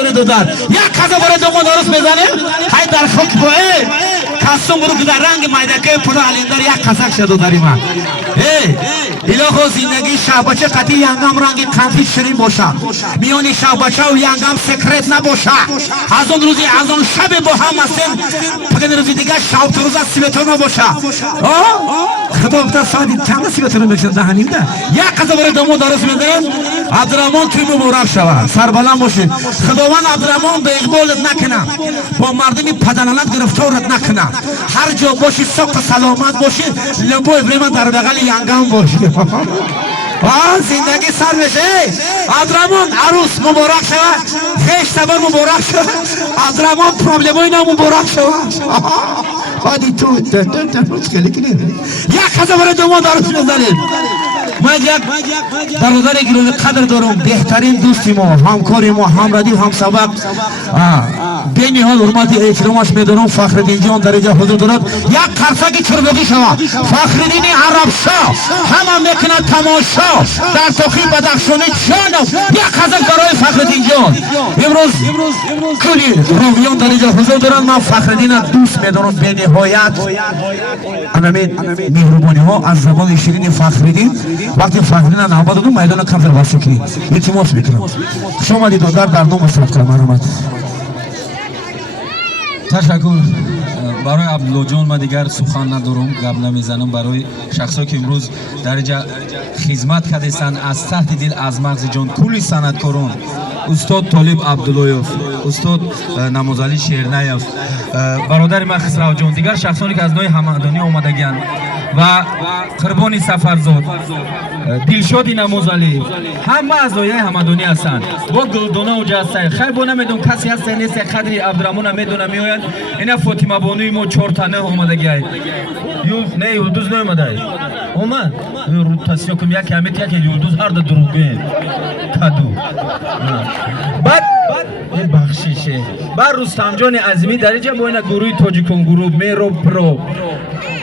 داره دودار یک خزه باره دومو درست بزنه های در خود بوه خستم برو که در رنگ مایدکه پلو علیندار یک خزک شده داری من ایلاخو زندگی شعبچه قطعی ینگم رنگی قنفی شیرین باشه میانی شعبچه و ینگم سکرت نباشه از اون روزی از اون شب با هم هستیم پگن روزی دیگه شب تو روز از سیبتون نباشه خدا بتا سادی چند سیبتون میکشن دهنیم ده یک خزه باره دومو درست بزنه عبدالرحمن توی مبارک شود سربلند باشه خداوند عبدالرحمن به اقبالت نکنه با مردمی پدنانت گرفتارت نکنه هر جا باشی سخت سلامت باشی لبو ابراهیم در بغل ینگم باشی زندگی سر بشه عبدالرحمن عروس مبارک شود خیش تبر مبارک شود عبدالرحمن پرابلمای نام مبارک شود خادی تو یک خزه برای دوما درست بزنید من یک برادر گیرون قدر دارم بهترین دوستی ما همکاری ما همردی هم سبق به نهایت حرمت احترامش میدارم فخرالدین جان درجه حضور دارد یک قرصک چربگی شود فخرالدین عرب شاه همه میکنه تماشا در توخی بدخشانی جانم یک خزک برای فخرالدین جان امروز کلی راویان درجه حضور دارد من فخرالدین دوست میدارم به نهایت همین مهربانی ها از زبان شیرین فخرالدین وقتی فخرالدین نامه دادم میدان کافر واسکری التماس میکنم شما دیدار در نام صرف کنم مرحمت تشکر برای عبدالله جان ما دیگر سخن ندارم گپ نمیزنم برای شخصا که امروز درجه خدمت کردن از تحت دل از مغز جان کلی صنعتکاران استاد طالب عبداللهیف استاد نمازعلی شیرنیف برادر ما خسرو جان دیگر شخصانی که از نوع همدانی آمدگیان و قربانی سفرزاد دلشاد نمازعلی همه اعضای همدانی هستند با گلدونه و جسته خیر با نمیدونم کسی هست نیست قدری عبدالرحمن میدونم میآیند اینا فاطمه بانوی ما 4 تا نه آمدگی نه یلدوز نمیده اومد رو تصفیه کنم یک امیت یک یلدوز هر دو دروغه کدو بعد بخشیشه بعد رستم جان عظیمی درجه با اینا گروه تاجیکون گروه میرو پرو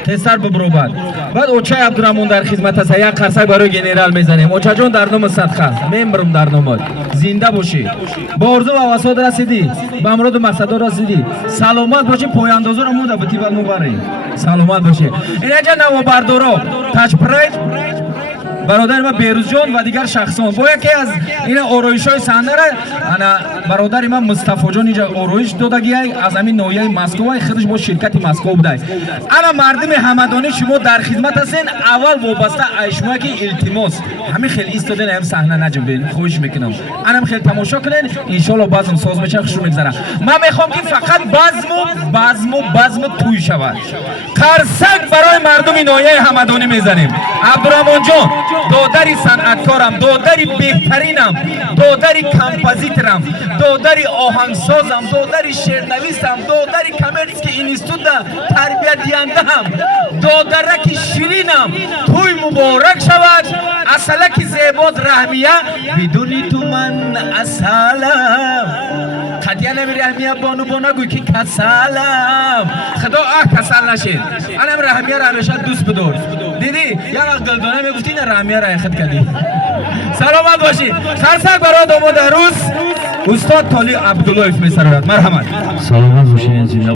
تسر ببرو بعد اوچه عبدالرحمن در خدمت است یک قرصک برای گنرال میزنیم اوچه جان در نام صدقه میمرم در نامت زنده باشی با آرزو و وسعت رسیدی به امراد و مقصد رسیدی سلامت باشی پایاندازو رو مو دبتی بر مباری سلامت باشی اینجا نوآوردارا تاج پرید برادر ما بیروز جان و دیگر شخصان با یکی از این آرایش‌های صحنه را انا برادر ما مصطفی جان اینجا آرایش دادگی از همین نوعی مسکو خودش با شرکت مسکو بوده انا مردم همدانی شما در خدمت هستین اول وابسته شما که التماس همین خیلی ایستادن هم صحنه نجنبین خواهش میکنم انا خیلی تماشا کنین ان شاء الله بعضم ساز میشه خوش میگذره من میخوام که فقط بزم توی شود قرصک برای مردم نوعی همدانی میزنیم عبدالرحمن جان دادری صنعتکارم دادری بهترینم دادری کمپوزیترم دادری آهنگسازم دادری شعرنویسم دادری کمرسکی اینستیتوت تربیت دهنده هم دادرک شیرینم توی مبارک شود اصلک زیباد رحمیه بدونی تو من اصلم خدیه نمی رحمیه بانو نگوی که کسلم خدا کسل نشید انم رحمیه را همیشه دوست بدار دیدی یک گلدانه میگفتی نه رحمیه را اخد کردی سلامت باشی خرسک برای داماد عروس استاد طالب عبداللهیف میسرد مرحمت سلامت باشین